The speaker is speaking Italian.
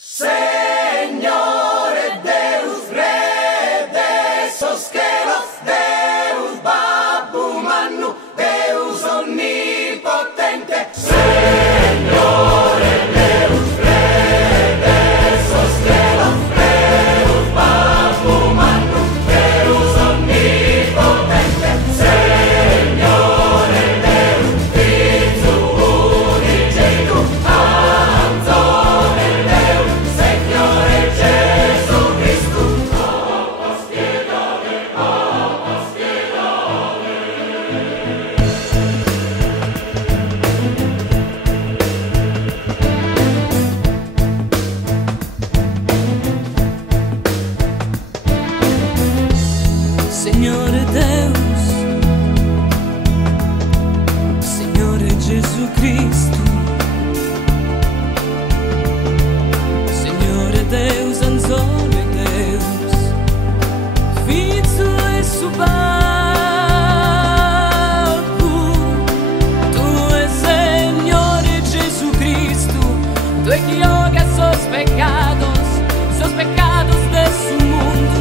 Señor Deus, Re de esos Kelos, Deus Babu Manu, Deus omnipotente. Señor Deus, Re de esos Kelos, Deus Babu Manu, Deus omnipotente. Señor Deus, Fizu unicetu, Anzor Deus, Señor Gesù Cristo. Signore Deus, Signore Gesù Cristo, Signore Deus, Anzore Deus, Fizu e Subacu, Tu es Signore Gesù Cristo, Tu que yogas sos pecados de su mundo.